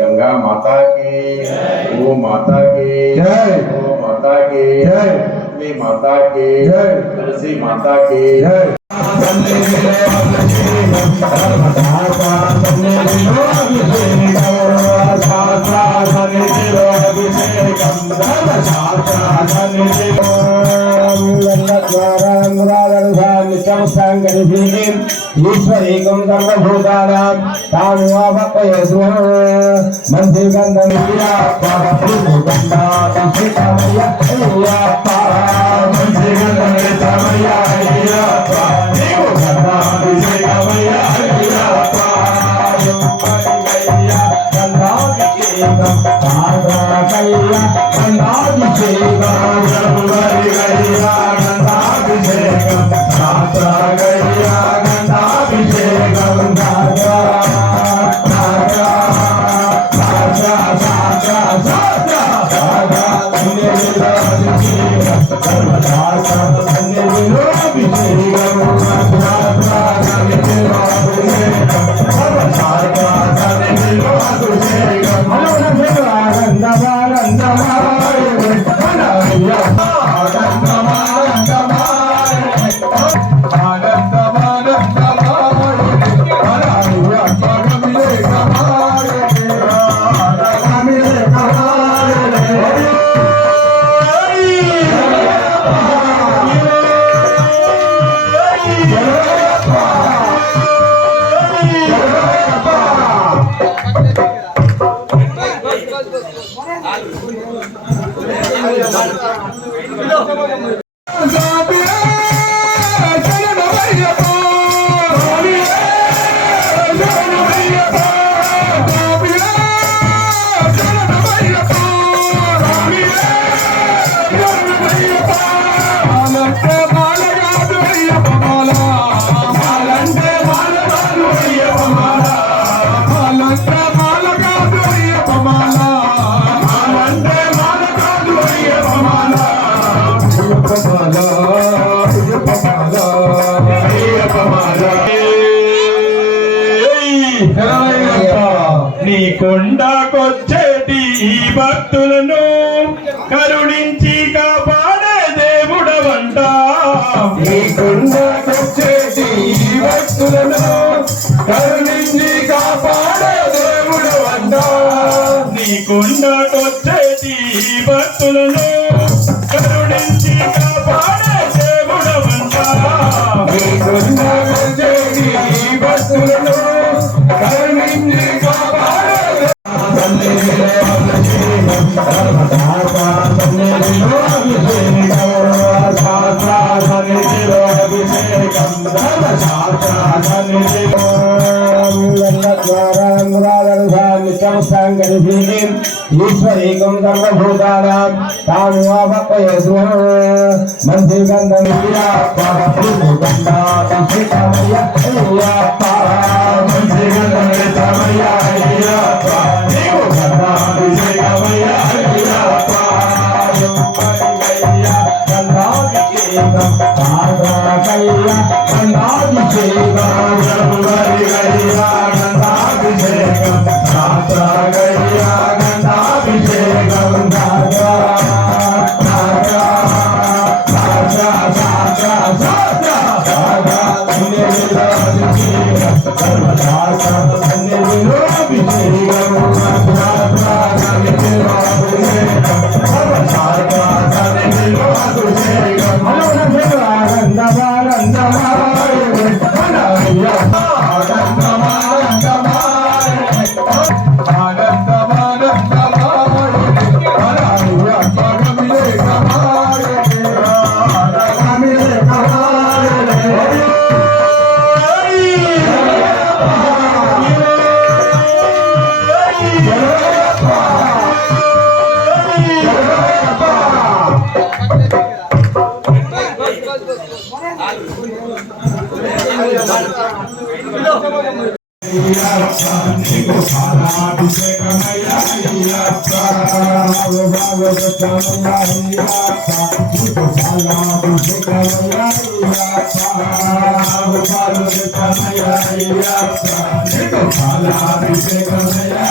गंगा माता की, गो माता की जय, गो माता की जय, लक्ष्मी माता की जय, तुलसी माता की जय। ईश्वरीकं सर्वभूतानां तामेवावपयतु मंदिरगंधं विरापा गंधा सीतामया अय्यप्पा मंदिरगंधं सीतामया अय्यप्पा देव गंधा सीतामया अय्यप्पा योगैया गंधाभिषेकं पादकैया गंधाभिषेकं सर्वैया गंधाभिषेकं शास्त्रगैया నీ కొండకొచ్చేటి ఈ భక్తులను కరుణించి కాపాడే దేవుడవంట. నీ కొండకొచ్చేటి ఈ భక్తులను కరుణించి కాపాడే దేవుడవంట. నీ కొండకొచ్చేటి ఈ భక్తులను కరుణించి కాపాడే దేవుడవంట. నీ కొండకొచ్చేటి ఈ భక్తులను కరుణించి ईश्वरीकं सर्वभूतानां तामेवावपयतु मंदिरगंधं विरापा गंधा सीतामया अय्यप्पा मंदिरगंधं सीतामया अय्यप्पा देव गंधा सीतामया अय्यप्पा योगैया गंधाभिषेकं पादकैया गंधाभिषेकं सर्वैया गंधाभिषेकं शास्त्रगैया गंधाभिषेकं నీకు పాలాభిషేకమయ్యా అయ్యప్ప నీకు పాలాభిషేకమయ్యా నీకు పాలాభిషేకమయ్యా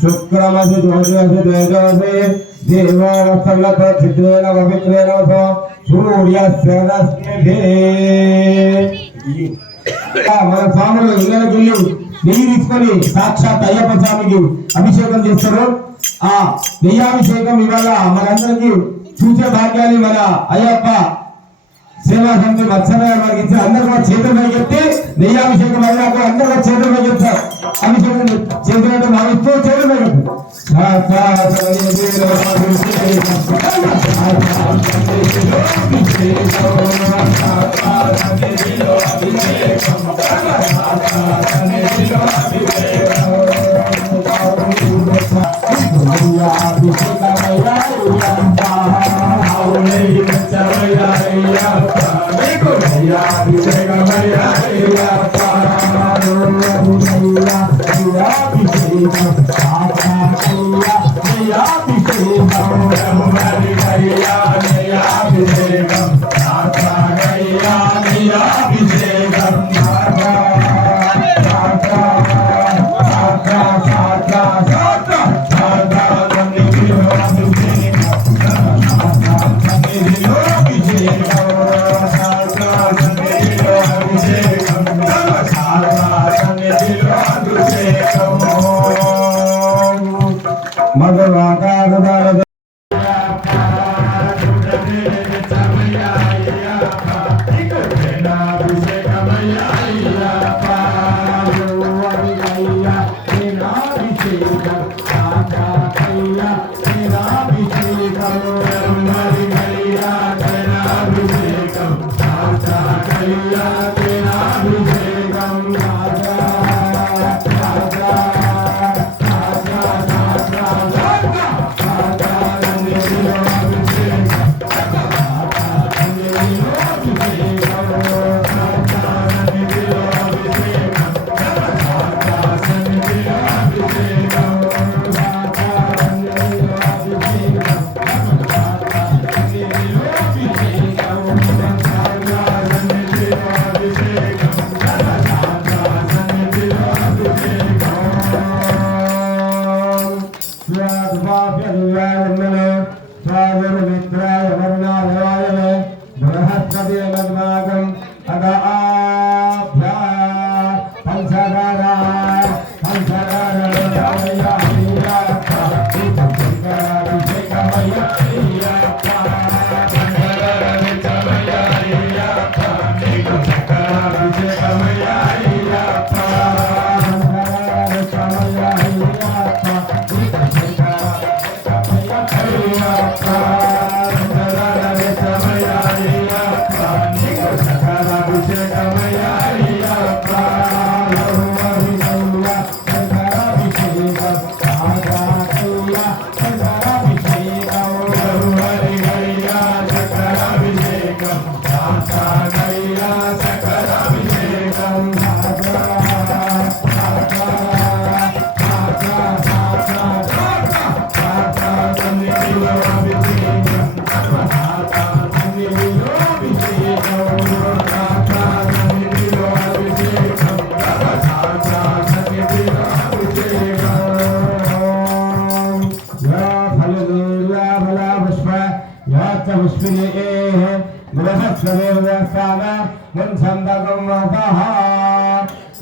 शुक्रमसि जोषसि तेजसि देवावत्सलत चित्रेण पवित्रेण सूर्यस्य रश्मिभिः మన స్వాములు ఇళ్ళకి వెళ్ళి నెయ్యి తీసుకొని సాక్షాత్ అయ్యప్ప స్వామికి అభిషేకం చేస్తారు. ఆ నెయ్యాభిషేకం ఇవాళ మనందరికి చూసే భాగ్యాన్ని మన అయ్యప్ప సేవా సమితి మత్సరగా మనకి ఇచ్చిన అందరూ కూడా చేతులు పైకెత్తి నెయ్యాభిషేకం అయినా కూడా అందరూ కూడా చేతులు పైకెత్తారు. అభిషేకం చేతులంటే భావిస్తూ చేతులు పైకెత్తారు.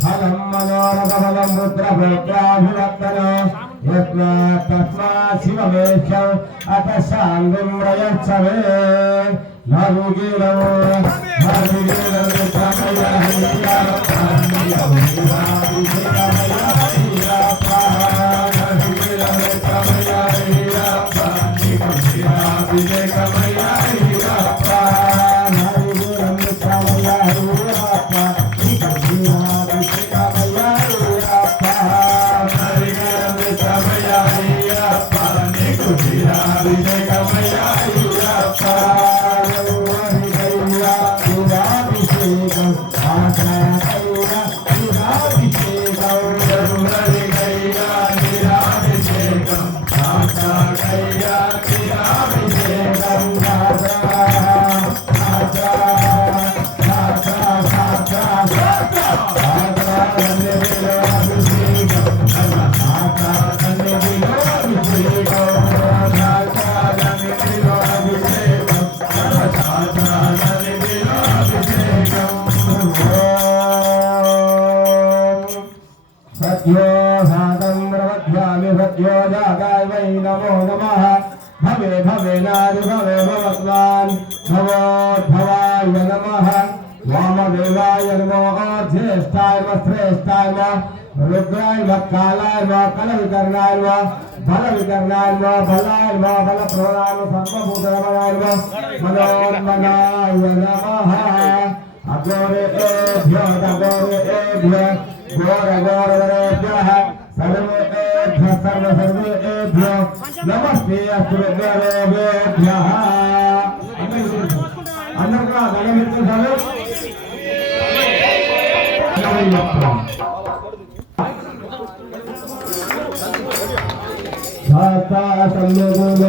फलं मनोरथफलं पुत्रपुत्राभिवर्तन तस्मात् शिवमेश्वर अथ शान्तिं प्रयच्छवे भवे भवे नारि भवे भगवान् भवोद्भवाय नमः वामदेवाय नमः ज्येष्ठाय नमः श्रेष्ठाय नमः रुद्राय नमः कालाय नमः कलविकर्णाय नमः बलविकर्णाय नमः बलाय नमः बलप्रदाय नमः सर्वभूतरमणाय नमः मनोन्मनाय नमः अघोरेभ्यो दघोरेभ्यो घोरघोरवरेभ्यः सर्वेभ्यः सर्वेभ्यो नमस्ते अस्मभ्यः అందరూ కూడా దండం పెట్టుకుంటారు సాతా సమ్యగుణ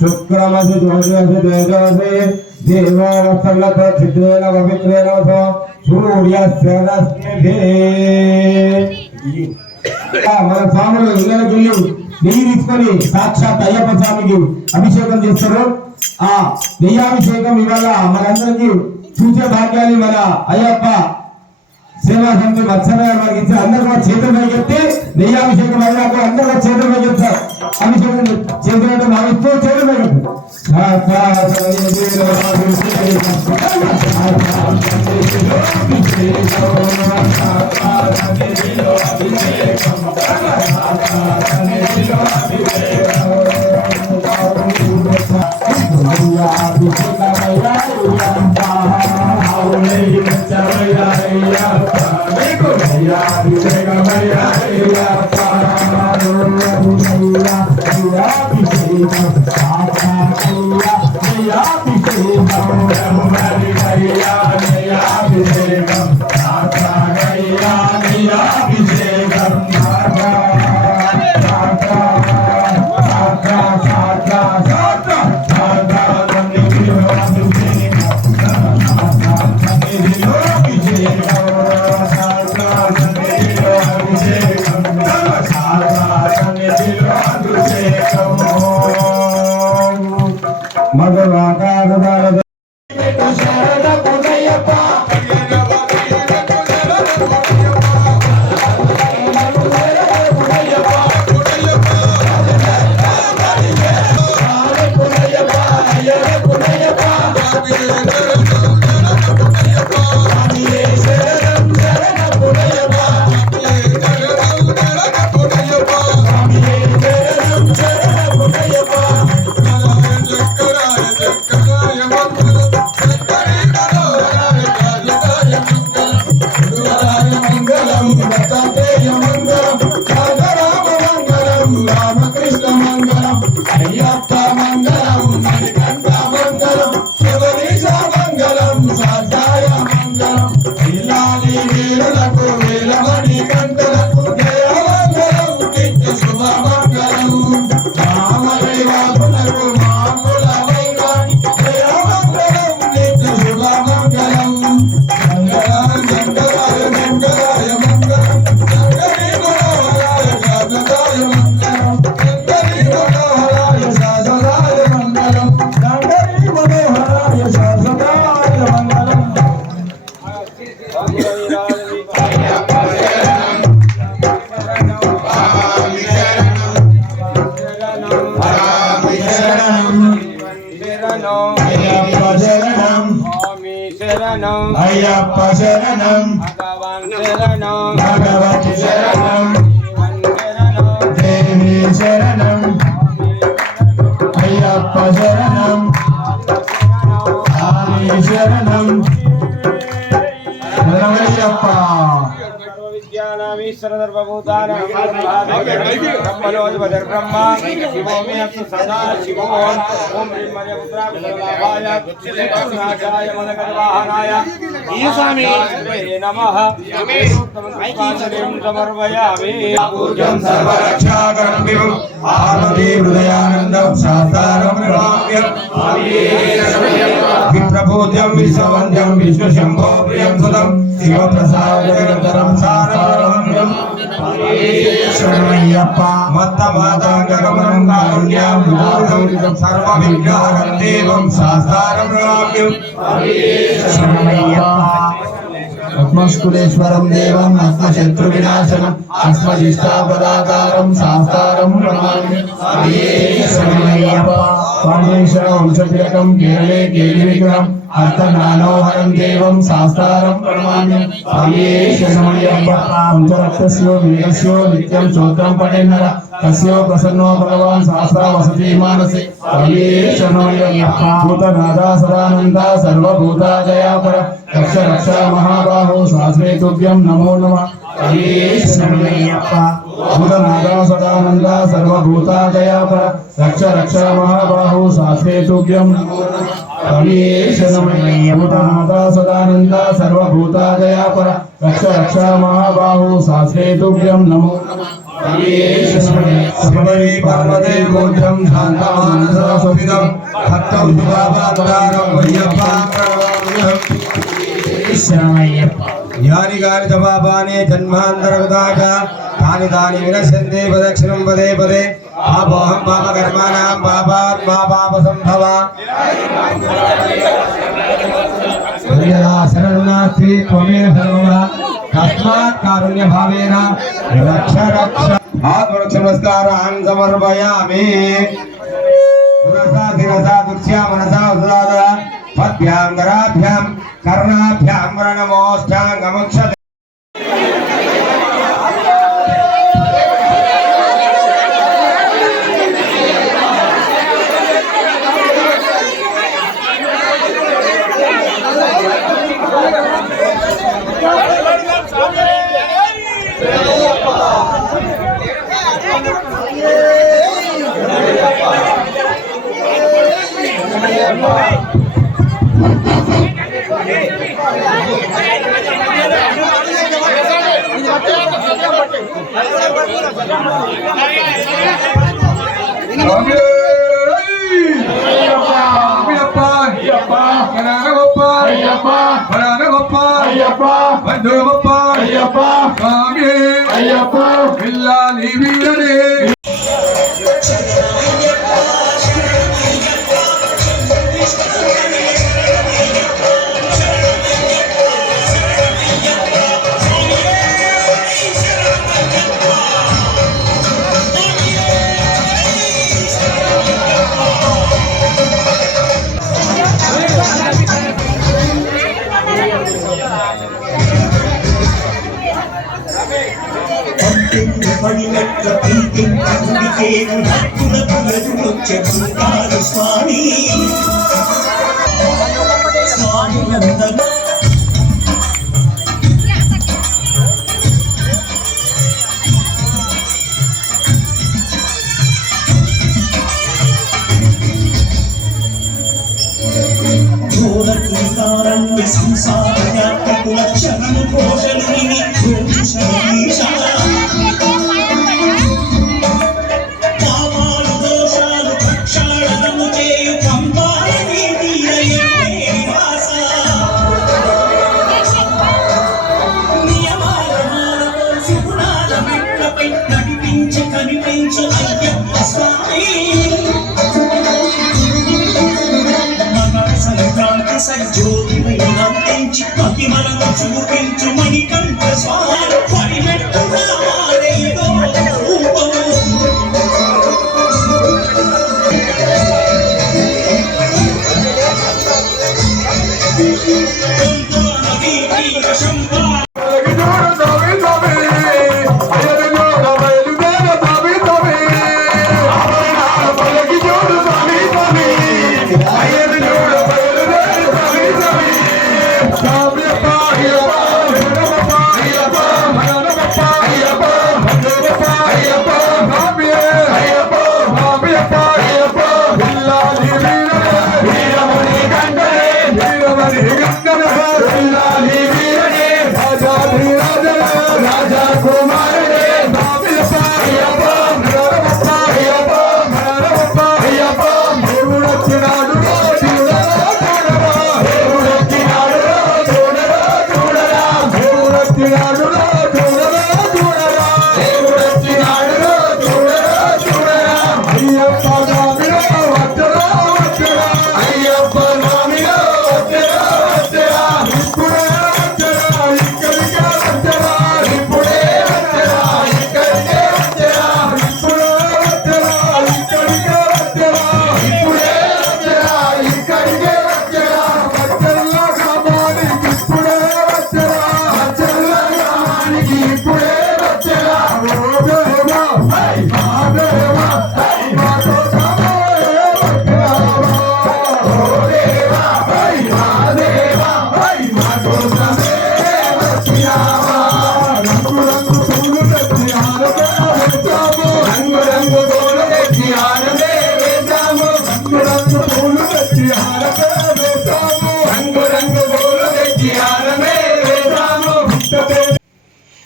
शुक्रमसि जोजसि तेजसि దేవవత్సలత చిత్రేణ పవిత్రేణ సూర్యస్య రశ్మిభిః. మన స్వాములు ఇళ్ళకి నెయ్యి తీసుకొని సాక్షాత్ అయ్యప్ప స్వామికి అభిషేకం చేస్తారు. ఆ నెయ్యాభిషేకం ఇవాళ మనందరికీ చూసే భాగ్యాన్ని మన అయ్యప్ప సేవా సమితి మత్సరగా మనకి ఇచ్చి అందరూ చేతుల పైకెత్తి నెయ్యాభిషేకం అయినాక అందరూ చేతుల పైకెత్తారు. అభిషేకం చేతులతో భావిస్తూ చేతుల పైకెత్తారు. అయ్యప్ప శరణం భగవతి శరణం దేవి శరణం అయ్యప్ప శరణం స్వామి శరణం అయ్యప్ప విప్రభూత్యం విశ్వవంద్యం విష్ణు శంభో ప్రియం సుతం శివప్రసాదం సారవరం శరణమయ్యప్ప మత్త మాతాంగమనం కారుణ్యం సర్వ విగ్రహం దేవం శాస్త్రం ప్రణామ్యం శరణమయ్యప్ప ఆత్మస్కులేశ్వరం దేవం ఆత్మశత్రు వినాశనం ఆత్మజిష్టాపదాకారం శాస్త్రం ప్రణామ్యం శరణమయ్యప్ప పాండేశ్వర వంశతిలకం కేరళే కేలి విగ్రహం అర్థజ్ఞానోహరం దేవం శాస్త్రం ప్రణామ్యం శరణమయ్యప్ప పంచరక్తస్యో వీరస్యో నిత్యం స్తోత్రం పఠేన్నర తస్యో ప్రసన్నో భగవాన్ శాస్త్ర వసతి మానసే శరణమయ్యప్ప భూతనాథా సదానంద సర్వభూతాదయాపర రక్ష రక్ష మహాబాహో శాస్త్రే తుభ్యం నమో నమః శరణమయ్యప్ప భూతనాథా సదానంద సర్వభూతాదయాపర రక్ష రక్ష మహాబాహో శాస్త్రే తుభ్యం నమో నమః భూతనాథా సదానంద సర్వభూతాదయాపర రక్ష రక్ష మహాబాహో శాస్త్రే తుభ్యం నమో నమః పార్వతే గోత్రం శాంతమానస భక్తం శుభావతారం అయ్యప్ప యాని గాని తపాపానే జన్మాంతరగతాక తాని తాని వినశ్యంతే ప్రదక్షిణం పదే పదే పాపోహం పాపకర్మాణం పాపాత్మా పాప సంభవ శరణాస్తి త్వమేవ సర్వః తస్మాత్ కారుణ్య భావేన రక్ష రక్ష ఆత్మరక్ష నమస్కారాన్ సమర్పయామి పురసా శిరసా దుర్శ్యా మనసా ఉదాద పద్భ్యాం కరాభ్యాం కర్ణాభ్యాం ప్రణమోష్టాంగముక్ష పడినట్ల పీకించేను హక్కులకు ఎదురొచ్చెంటారు స్వామి స్వామి నందన ఘోరకీకారణ్య సంసార యాత్రకుల క్షణము ఘోషలు విని పాపాలు దోషాలు ప్రక్షాళనము చేయు కంపాలని నివాస నియమాలతో శివునాల మెట్లపై నడిపించి కనిపించు అయ్యప్ప స్వామి సంక్రాంతి సజ్జోతివై నందించి మహిమలను చూపించు మణికంఠ స్వామి పరిమెట్టుగా మారేదో రూపము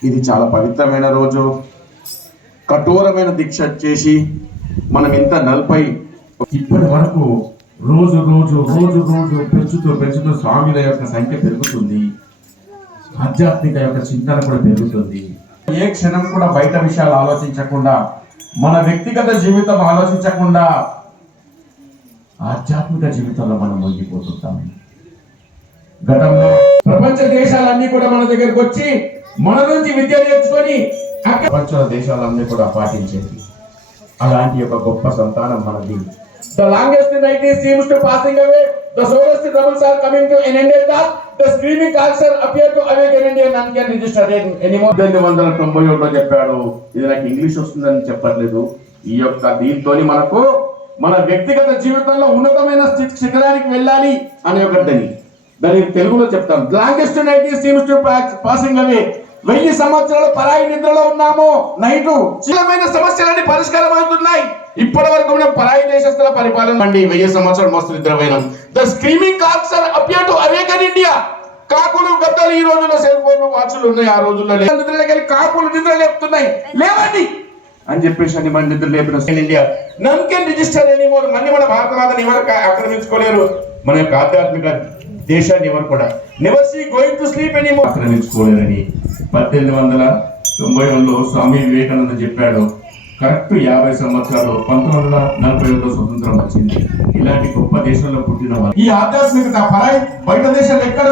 ఇది చాలా పవిత్రమైన రోజు. కఠోరమైన దీక్ష చేసి మనం ఇంత 40 ఇప్పటి వరకు రోజు రోజు రోజు రోజు పెంచుతూ స్వామిల యొక్క సంఖ్య పెరుగుతుంది. ఆధ్యాత్మిక యొక్క చింతన కూడా పెరుగుతుంది. ఏ క్షణం కూడా బయట విషయాలు ఆలోచించకుండా, మన వ్యక్తిగత జీవితం ఆలోచించకుండా ఆధ్యాత్మిక జీవితంలో మనం మునిగిపోతుంటాం. గతంలో ప్రపంచ దేశాలన్నీ కూడా మన దగ్గరకు వచ్చి మన నుంచి విద్య నేర్చుకొని ప్రపంచ దేశాలన్నీ కూడా పాటించేది. అలాంటి ఒక గొప్ప సంతానం మనది. The longest night seems to passing away. The sorest troubles are coming to an end at last. The screaming cocks are appear to awaken India. None can register anymore. 1991లో చెప్పాడు. ఇది నాకు ఇంగ్లీష్ వస్తుందని చెప్పట్లేదు. ఈ యొక్క దీంతోని మనకు మన వ్యక్తిగత జీవితంలో ఉన్నతమైన శిఖరానికి వెళ్ళాలి అనే ఒకటిని దాని తెలుగులో చెప్తాం. Longest night seems to passing away. 1000 సంవత్సరాలు పరాయి నిద్రలో ఉన్నాము. నైటు చిన్నమైన సమస్యలన్నీ పరిష్కారం అవుతున్నాయి. ఇప్పటి వరకు మనం పరాయి దేశస్తుల పరిపాలన అండి. 1000 సంవత్సరాలు మస్తు నిద్రపోయినాం. The screaming cocks are appear to awaken India. కాకులు గద్దలు ఈ రోజుల్లో సెల్ ఫోన్లు వాచ్లు ఉన్నాయి. ఆ రోజుల్లో నిద్రలేకెళ్ళి కాకులు నిద్ర లేపుతున్నాయి. లేవండి అని చెప్పేసి అని మన నిద్ర లేపిన India none can register anymore. మళ్ళీ మన భారతమాతని ఎవరు ఆక్రమించుకోలేరు. మన యొక్క ఆధ్యాత్మిక దేశాన్ని ఎవరు కూడా never see going to sleep anymore ఆక్రమించుకోలేరని 1891లో స్వామి వివేకానంద చెప్పాడు. కరెక్ట్ 50 సంవత్సరాలు 1941లో స్వతంత్రం వచ్చింది. ఇలాంటి గొప్ప దేశంలో పుట్టిన వాళ్ళు ఈ ఆధ్యాత్మికత పరాయి బయట దేశాలు ఎక్కడ